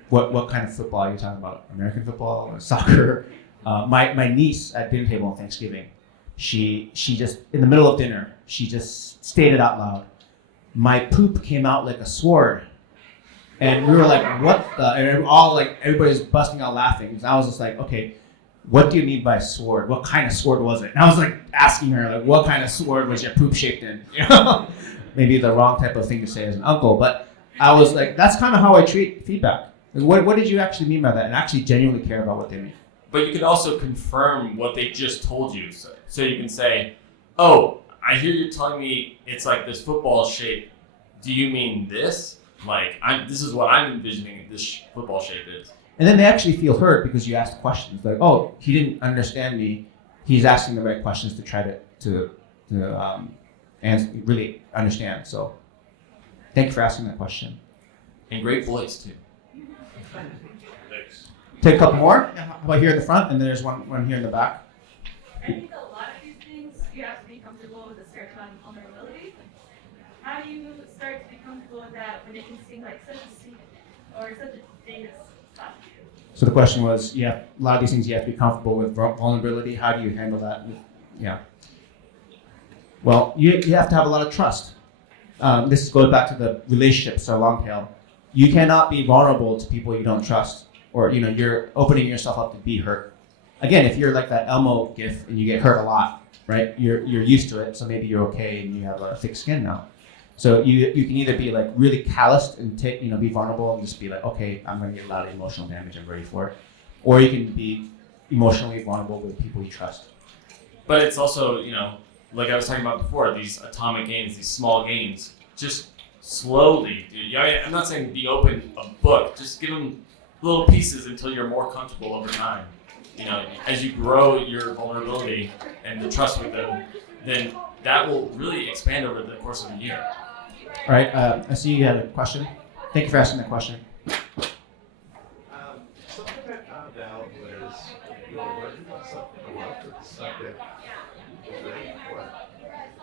What kind of football are you talking about? American football or soccer? My niece at dinner table on Thanksgiving, she just in the middle of dinner, she just stated out loud, "My poop came out like a sword," and we were like, "What the?" And everybody's busting out laughing. And I was just like, "Okay, what do you mean by sword? What kind of sword was it?" And I was like asking her, like, "What kind of sword was your poop shaped in?" Maybe the wrong type of thing to say as an uncle, but I was like, that's kind of how I treat feedback. What did you actually mean by that? And actually genuinely care about what they mean. But you can also confirm what they just told you. So you can say, "Oh, I hear you telling me it's like this football shape. Do you mean this? Like, this is what I'm envisioning this football shape is." And then they actually feel hurt because you asked questions. Like, oh, he didn't understand me. He's asking the right questions to try to really understand. So thank you for asking that question. And great voice, too. Thanks. Take a couple more. How about here at the front? And there's one here in the back. I think a lot of these things you have to be comfortable with a certain vulnerability. How do you start to be comfortable with that when it can seem like such a secret or such a thing that's stopping you? So the question was, a lot of these things you have to be comfortable with vulnerability. How do you handle that? Yeah. Well, you have to have a lot of trust. This goes back to the relationships, so long tail. You cannot be vulnerable to people you don't trust, or you're opening yourself up to be hurt. Again, if you're like that Elmo gif and you get hurt a lot, right? You're used to it, so maybe you're okay and you have a thick skin now. So you can either be like really calloused and be vulnerable and just be like, okay, I'm going to get a lot of emotional damage, I'm ready for it, or you can be emotionally vulnerable with people you trust. But it's also, like I was talking about before, these atomic gains, these small gains, just slowly, dude. I'm not saying be open a book, just give them little pieces until you're more comfortable over time. As you grow your vulnerability and the trust with them, then that will really expand over the course of a year. All right, I see you had a question. Thank you for asking that question. Something I found out was learning about something I love for the subject was very important.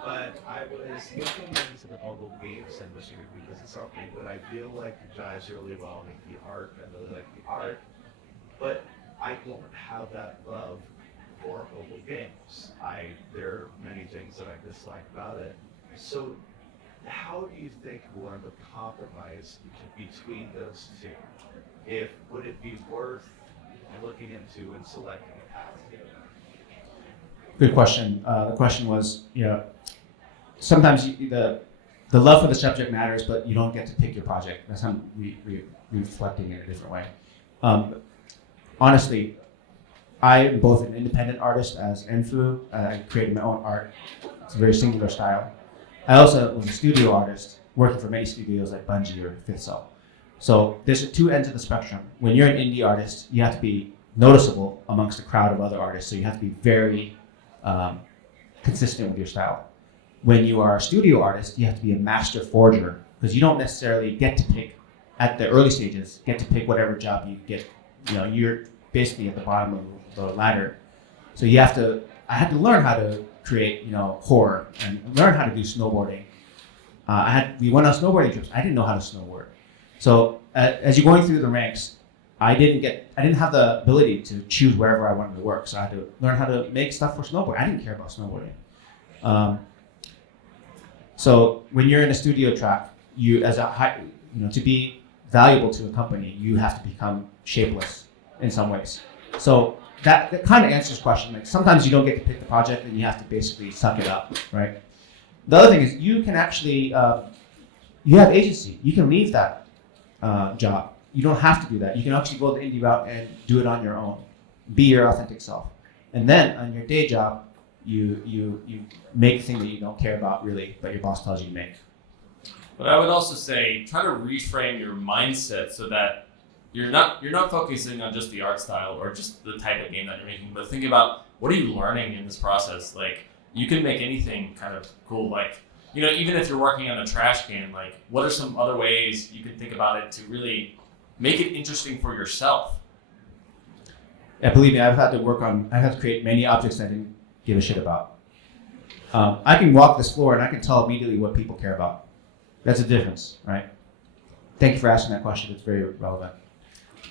But I was looking into the mobile games industry because it's something that I feel like jives really well with the art. I really like the art, but I don't have that love for mobile games. There are many things that I dislike about it. So how do you think we'll learn the compromise between those two? Would it be worth looking into and selecting a path? Good question. The question was, sometimes the love for the subject matters, but you don't get to pick your project. That's how reflecting in a different way. Honestly, I am both an independent artist as Enfu. I created my own art. It's a very singular style. I also was a studio artist, working for many studios like Bungie or Fifth Cell. So there's two ends of the spectrum. When you're an indie artist, you have to be noticeable amongst a crowd of other artists. So you have to be very consistent with your style. When you are a studio artist, you have to be a master forger because you don't necessarily get to pick at the early stages, get to pick whatever job you get. You're basically at the bottom of the ladder. So I had to learn how to create, horror and learn how to do snowboarding. We went on snowboarding trips. I didn't know how to snowboard. So as you're going through the ranks, I didn't have the ability to choose wherever I wanted to work. So I had to learn how to make stuff for snowboard. I didn't care about snowboarding. So when you're in a studio track, to be valuable to a company, you have to become shapeless in some ways. So that kind of answers the question. Like sometimes you don't get to pick the project and you have to basically suck it up, right? The other thing is you can actually, you have agency. You can leave that job. You don't have to do that. You can actually go the indie route and do it on your own. Be your authentic self. And then on your day job, you make the thing that you don't care about really, but your boss tells you to make. But I would also say try to reframe your mindset so that you're not focusing on just the art style or just the type of game that you're making, but think about what are you learning in this process. Like you can make anything kind of cool. Like even if you're working on a trash can, like what are some other ways you can think about it to really make it interesting for yourself? Yeah, believe me, I've had to create many objects I didn't give a shit about. I can walk this floor and I can tell immediately what people care about. That's a difference, right? Thank you for asking that question. It's very relevant.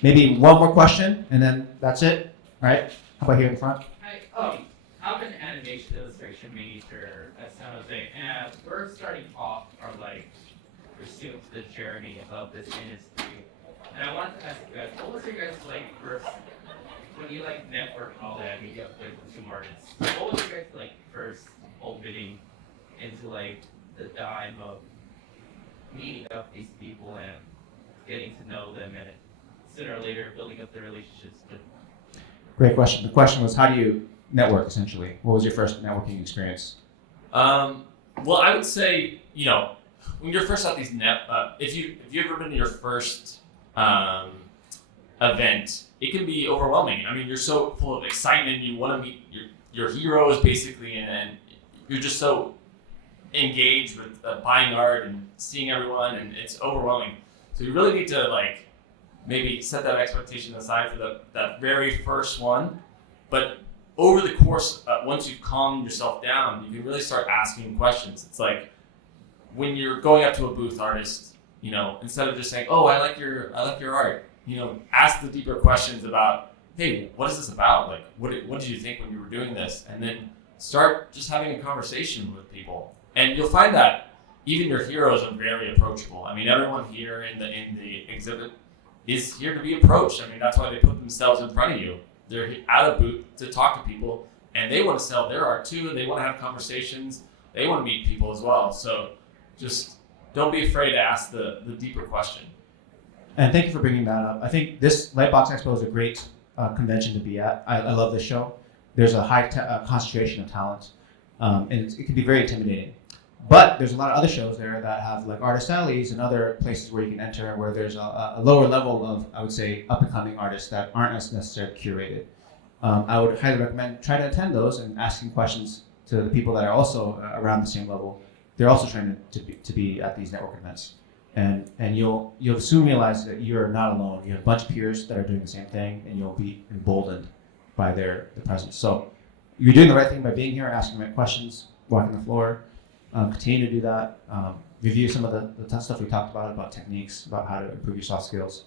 Maybe one more question and then that's it. All right? How about here in the front? Hi. I'm an animation illustration major at San Jose, and we're starting off our pursuit the journey of this industry. And I wanted to ask you guys, what was your guys first when you network and all that, media with consumer artists? What was your guys first opening into the dime of meeting up these people and getting to know them, and sooner or later building up the relationships? Great question. The question was, how do you network essentially? What was your first networking experience? Well, I would say, when you're first at these if you've ever been to your first event, it can be overwhelming. I mean, you're so full of excitement. You want to meet your heroes basically, and you're just so engaged with buying art and seeing everyone, and it's overwhelming. So you really need to maybe set that expectation aside for that very first one, but over the course, once you've calmed yourself down, you can really start asking questions. It's like when you're going up to a booth artist, instead of just saying, "Oh, I like your art," ask the deeper questions about, "Hey, what is this about? What did you think when you were doing this?" And then start just having a conversation with people, and you'll find that even your heroes are very approachable. I mean, everyone here in the exhibit is here to be approached. I mean, that's why they put themselves in front of you. They're at a booth to talk to people, and they want to sell their art too. They want to have conversations. They want to meet people as well. So just don't be afraid to ask the deeper question. And thank you for bringing that up. I think this LightBox Expo is a great convention to be at. I love this show. There's a high concentration of talent. and it can be very intimidating. But there's a lot of other shows there that have like artist alleys and other places where you can enter where there's a lower level of, I would say, up and coming artists that aren't as necessarily curated. I would highly recommend trying to attend those and asking questions to the people that are also around the same level. They're also trying to be at these network events, and you'll soon realize that you're not alone. You have a bunch of peers that are doing the same thing, and you'll be emboldened by their presence. So you're doing the right thing by being here, asking the right questions, walking the floor. Continue to do that. Review some of the tough stuff we talked about techniques, about how to improve your soft skills.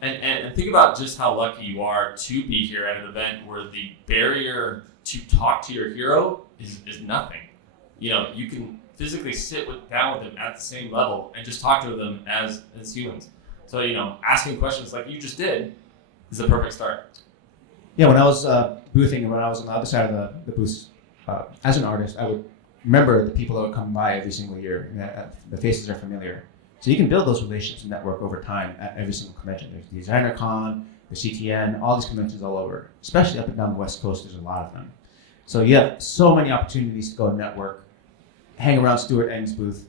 And think about just how lucky you are to be here at an event where the barrier to talk to your hero is nothing. You know, you can physically sit down with them at the same level and just talk to them as humans. So, you know, asking questions like you just did is a perfect start. Yeah, when I was boothing and when I was on the other side of the booth, as an artist, I would remember the people that would come by every single year. And the faces are familiar. So you can build those relationships and network over time at every single convention. There's Designer Con, the CTN, all these conventions all over, especially up and down the West Coast. There's a lot of them. So you have so many opportunities to go network, hang around Stuart Eng's booth,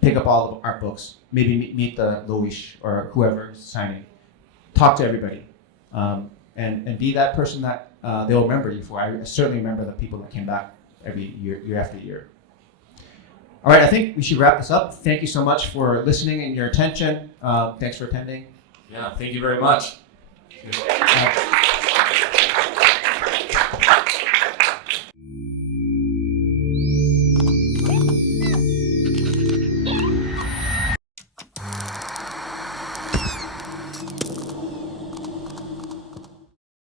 pick up all the art books, maybe meet the Loish or whoever is signing, talk to everybody, and be that person that they'll remember you for. I certainly remember the people that came back every year after year. All right, I think we should wrap this up. Thank you so much for listening and your attention. Thanks for attending. Yeah, thank you very much.